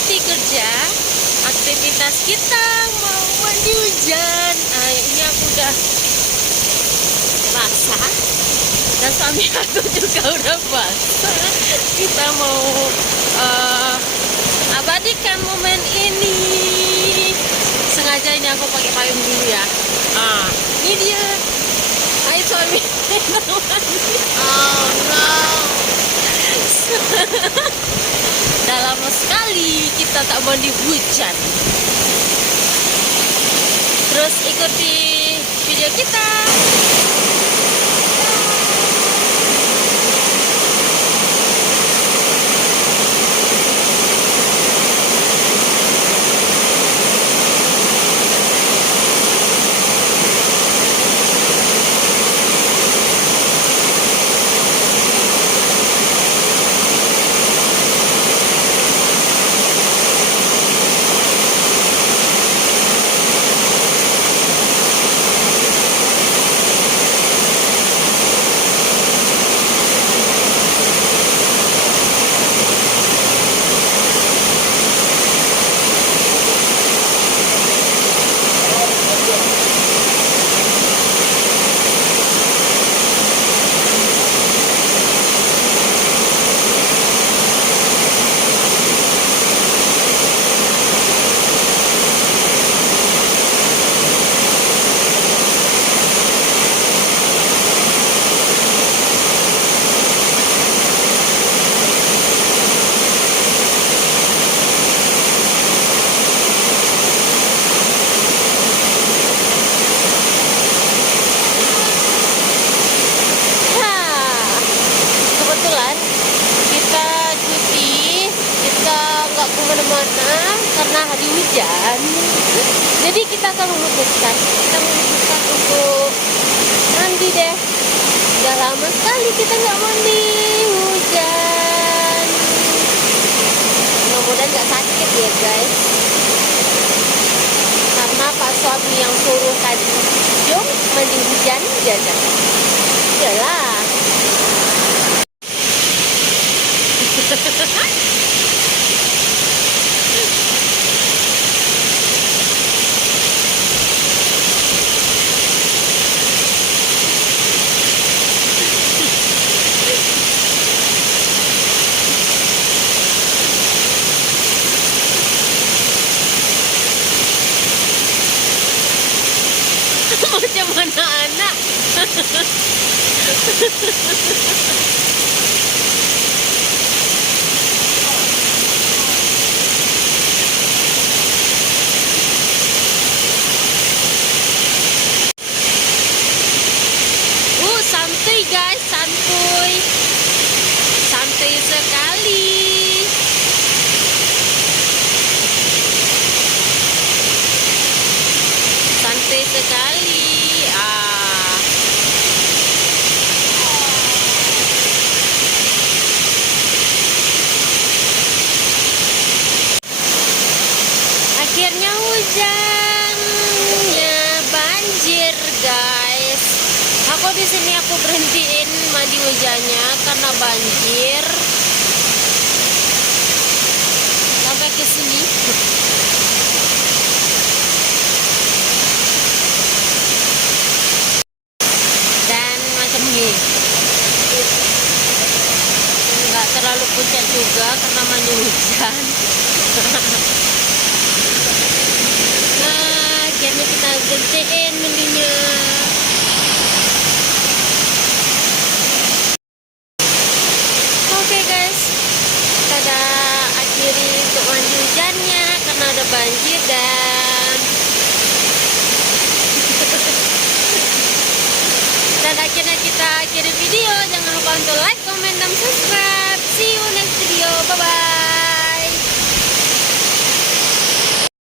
berhenti kerja, aktivitas kita mau mandi hujan. Ini aku udah basah dan suami aku juga udah basah. Kita mau abadikan momen ini. Sengaja ini aku pakai payung dulu ya. Ini dia. Hai suami. Oh no. Udah lama sekali kita tak mandi hujan. Terus ikuti video kita. Kemana-mana karena hari hujan, jadi kita akan memutuskan untuk mandi deh. Udah lama sekali kita nggak mandi hujan. Mudah-mudahan nggak sakit ya guys, karena pak suami yang suruh tadi jom mandi hujan jajan. Yalah. Macam anak-anak. Santuy guys, santuy. Santuy sekali. Santai sekali. Akhirnya hujannya banjir guys. Di sini aku berhentiin mandi hujannya karena banjir sampai ke sini. Dan macam ini nggak terlalu pucat juga karena mandi hujan. Nah, akhirnya kita gantiin mandinya. Oke guys, kita akhiri untuk mandi hujannya karena ada banjir dan akhirnya kita akhiri video. Jangan lupa untuk like, comment, dan subscribe. See you next video. Bye bye.